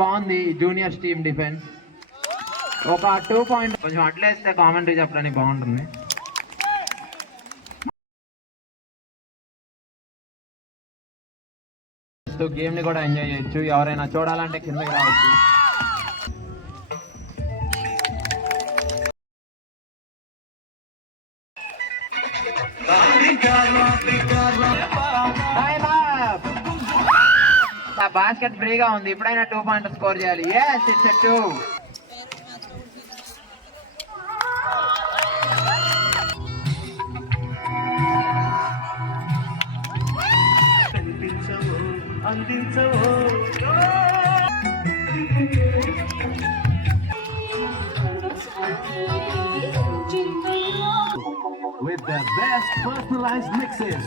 బాగుంది juniors team defence. ఒక 2 పాయింట్ కొంచెం అట్లేస్తే కామెంటరీ చెప్పడానికి బాగుంటుంది. గేమ్ ని కూడా ఎంజాయ్ చేయొచ్చు. ఎవరైనా చూడాలంటే కిందకి రావచ్చు. బాస్కెట్ ఫ్రీగా ఉంది. ఇప్పుడైనా 2 పాయింట్ స్కోర్ చేయాలి. yes it's a 2. With the best personalized mixes